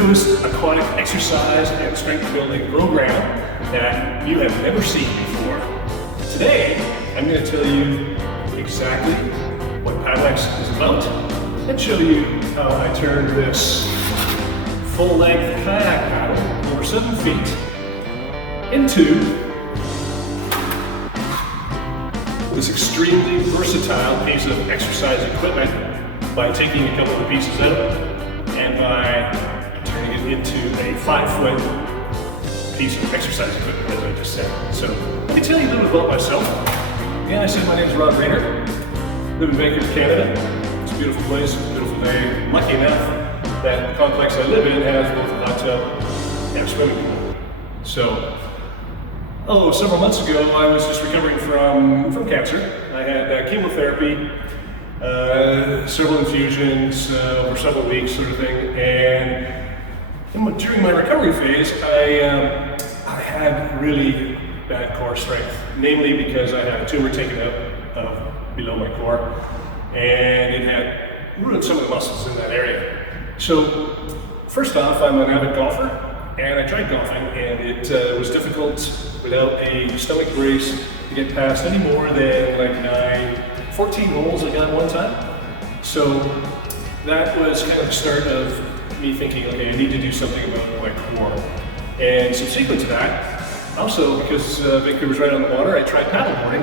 newest aquatic exercise and strength building program that you have never seen before. Today, I'm going to tell you exactly what Aquatic is about and show you how I turned this full-length kayak paddle over 7 feet into this extremely versatile piece of exercise equipment by taking a couple of pieces out and by turning it into a 5-foot piece of exercise equipment, as I just said. So, let me tell you a little bit about myself. Again, I said my name is Rob Rayner. Live in Vancouver, Canada. It's a beautiful place, beautiful day. I'm lucky enough that the complex I live in has both a hot tub and a swimming pool. So, several months ago, I was just recovering from cancer. I had chemotherapy, several infusions over several weeks, sort of thing. And during my recovery phase, I had really bad core strength, namely because I had a tumor taken out of below my core, and it had ruined some of the muscles in that area. So, first off, I'm an avid golfer, and I tried golfing, and it was difficult without a stomach brace to get past any more than like 14 holes I got one time. So that was kind of the start of me thinking, okay, I need to do something about my core. And subsequent to that, also because Vancouver's right on the water, I tried paddleboarding,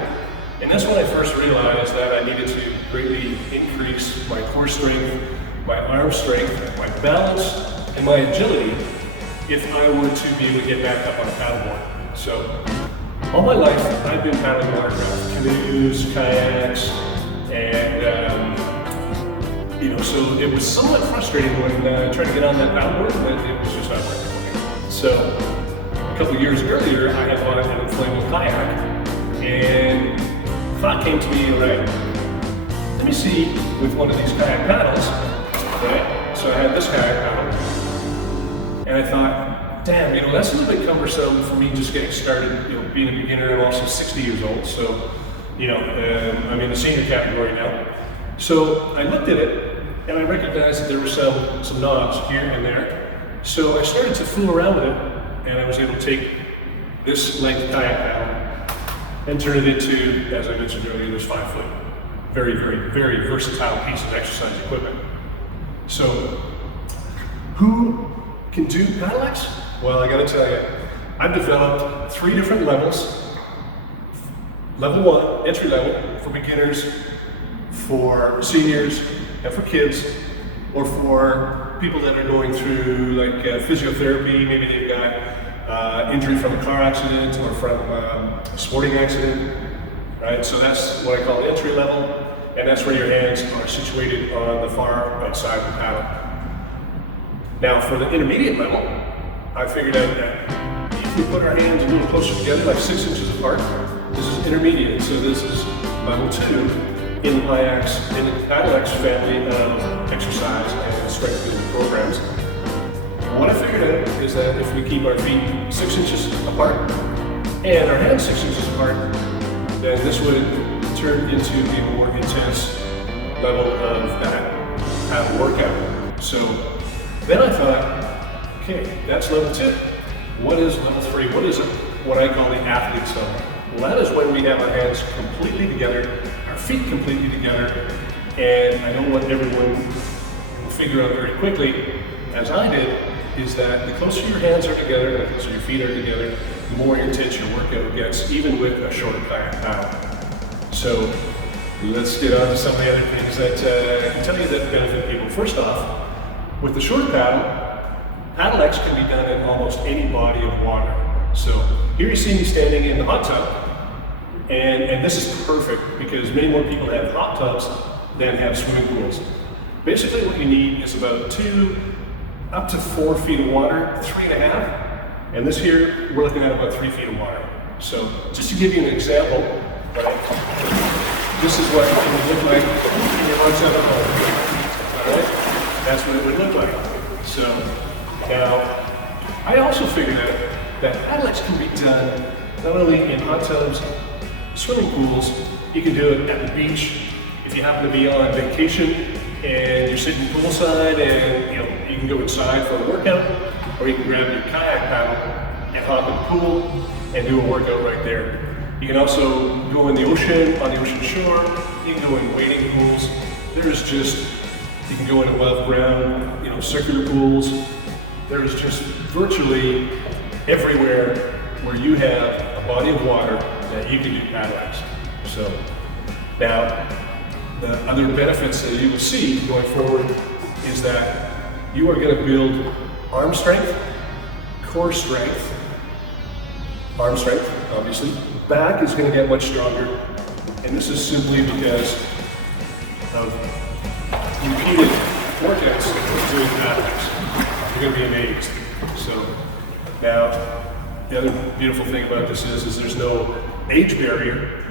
and that's when I first realized that I needed to greatly increase my core strength, my arm strength, my balance, and my agility if I were to be able to get back up on a paddleboard. So, all my life, I've been paddling watercraft, canoes, kayaks, and so it was somewhat frustrating when trying to get on that paddleboard, but it was just not working for me. So, a couple of years earlier, I had bought an inflatable kayak, and the thought came to me, right, let me see with one of these kayak paddles, right? So I had this kayak paddle, and I thought, damn, that's a little bit cumbersome for me just getting started, being a beginner. I'm also 60 years old, so, I'm in the senior category now. So I looked at it, and I recognized that there were some knobs here and there. So I started to fool around with it, and I was able to take this length kayak paddle and turn it into, as I mentioned earlier, this 5-foot, very, very, very versatile piece of exercise equipment. So, who can do Aquatic? Well, I gotta tell you, I've developed 3 different levels. Level 1, entry level, for beginners, for seniors, and for kids, or for people that are going through like physiotherapy. Maybe they've got injury from a car accident or from a sporting accident, right? So that's what I call entry level, and that's where your hands are situated on the far outside of the paddle. Now for the intermediate level, I figured out that if we put our hands a little closer together, like 6 inches apart, this is intermediate. So this is level 2 in the Aquatic family of exercise and strength building programs. What I figured out is that if we keep our feet 6 inches apart and our hands 6 inches apart, then this would turn into a more intense level of that paddle workout. So then I thought, okay, that's level 2. What is level 3? What is what I call the athlete's level? Well, that is when we have our hands completely together, our feet completely together, and I know what everyone will figure out very quickly, as I did, is that the closer your hands are together, the closer your feet are together, the more intense your workout gets, even with a shorter kayak paddle. So let's get on to some of the other things that I can tell you that benefit people. First off, with the shorter Aquatic can be done in almost any body of water. So here you see me standing in the hot tub, and this is perfect because many more people have hot tubs than have swimming pools. Basically what you need is about 2 up to 4 feet of water, 3.5, and this here, we're looking at about 3 feet of water. So just to give you an example, right, this is what it would look like in your hot tub at home. All right? That's what it would look like. So now, I also figured out that Aquatic can be done not only in hot tubs, swimming pools, you can do it at the beach. If you happen to be on vacation and you're sitting poolside and you you can go inside for a workout, or you can grab your kayak paddle and hop in the pool and do a workout right there. You can also go in the ocean, on the ocean shore. You can go in wading pools. You can go in above ground, circular pools. There's just virtually everywhere where you have a body of water that you can do paddlings. So now, the other benefits that you will see going forward is that you are going to build arm strength, core strength, arm strength, obviously. Back is going to get much stronger, and this is simply because of repeated workouts doing paddlings. You're going to be amazed. So now, the other beautiful thing about this is there's no age barrier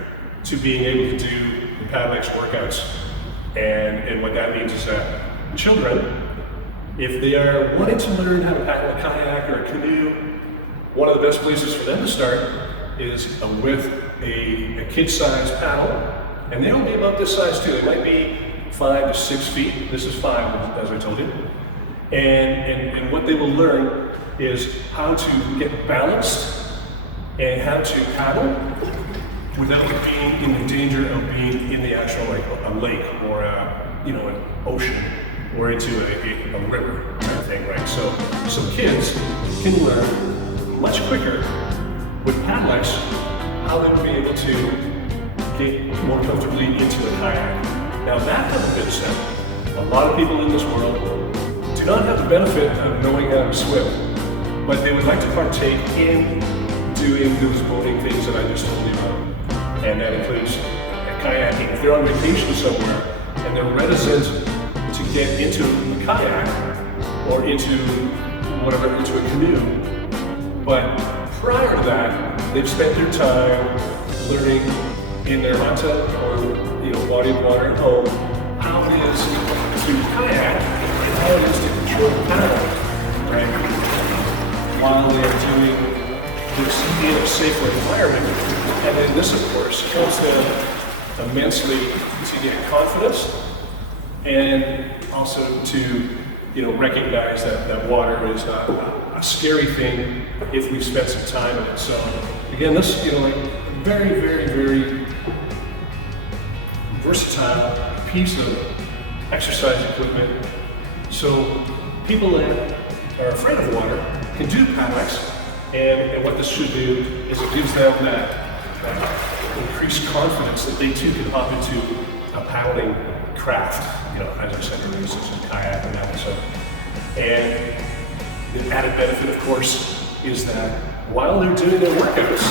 to being able to do the paddlings workouts. And what that means is that children, if they are wanting to learn how to paddle a kayak or a canoe, one of the best places for them to start is with a kid-sized paddle. And they'll be about this size too. They might be 5 to 6 feet. This is 5, as I told you. And what they will learn is how to get balanced and how to paddle without being in the danger of being in the actual a lake or an ocean or into a river kind of thing, right? So kids can learn much quicker with paddlings how they will be able to get more comfortably into a kayak. Now that having been said, a lot of people in this world do not have the benefit of knowing how to swim, but they would like to partake in doing those boating things that I just told you about. And that includes kayaking. If they're on vacation somewhere and they're reticent to get into a kayak or into a canoe, but prior to that, they've spent their time learning in their hot tub or body of water at home how it is to kayak and how it is to control the paddle, right? While they're doing this in a safer environment. And then this, of course, helps them immensely to get confidence and also to recognize that water is not a scary thing if we've spent some time in it. So again, this very, very, very versatile piece of exercise equipment. So people that are afraid of water can do paddlings, and what this should do is it gives them that increased confidence that they too can hop into a paddling craft, as I said earlier, such as kayak and that. So, and the added benefit, of course, is that while they're doing their workouts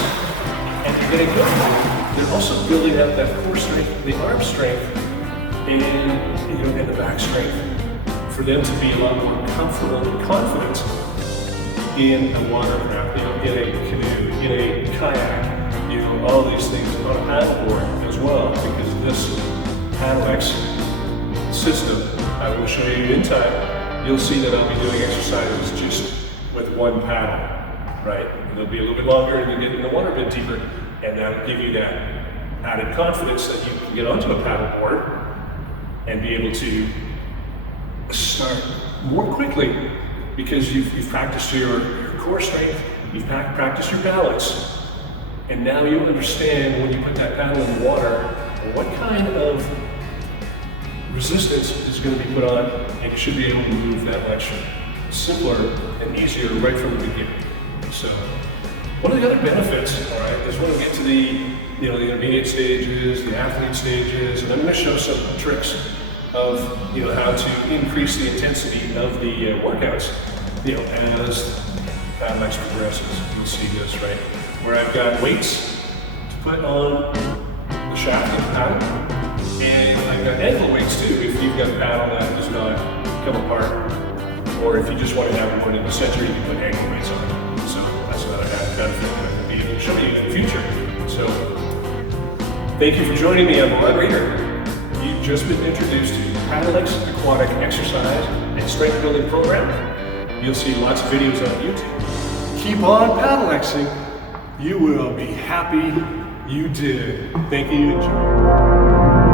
and they're getting good, they're also building up that core strength, the arm strength, and the back strength for them to be a lot more comfortable and confident in a watercraft, in a canoe, in a kayak, all these things on a paddleboard as well, because this paddlex system, I will show you in time, you'll see that I'll be doing exercises just with one paddle, right? And they'll be a little bit longer and you'll get in the water a bit deeper, and that'll give you that added confidence that you can get onto a paddleboard and be able to start more quickly because you've practiced your core strength, you've practiced your balance, and now you understand when you put that paddle in the water what kind of resistance is going to be put on, and you should be able to move that much simpler and easier right from the beginning. So one of the other benefits, all right, is when we get to the the intermediate stages, the athlete stages, and I'm going to show some tricks of how to increase the intensity of the workouts as paddlings progresses. You'll see this right where I've got weights to put on the shaft of the paddle, and I've got ankle weights too if you've got a paddle that does not come apart, or if you just want to have one in the center, you can put ankle weights on it. So that's another added benefit that I'm going to be able to show you in the future. So thank you for joining me. I'm Ron Reader. You've just been introduced to Aquatic's aquatic exercise and strength building program. You'll see lots of videos on YouTube. Keep on paddlexing. You will be happy you did. Thank you. Enjoy.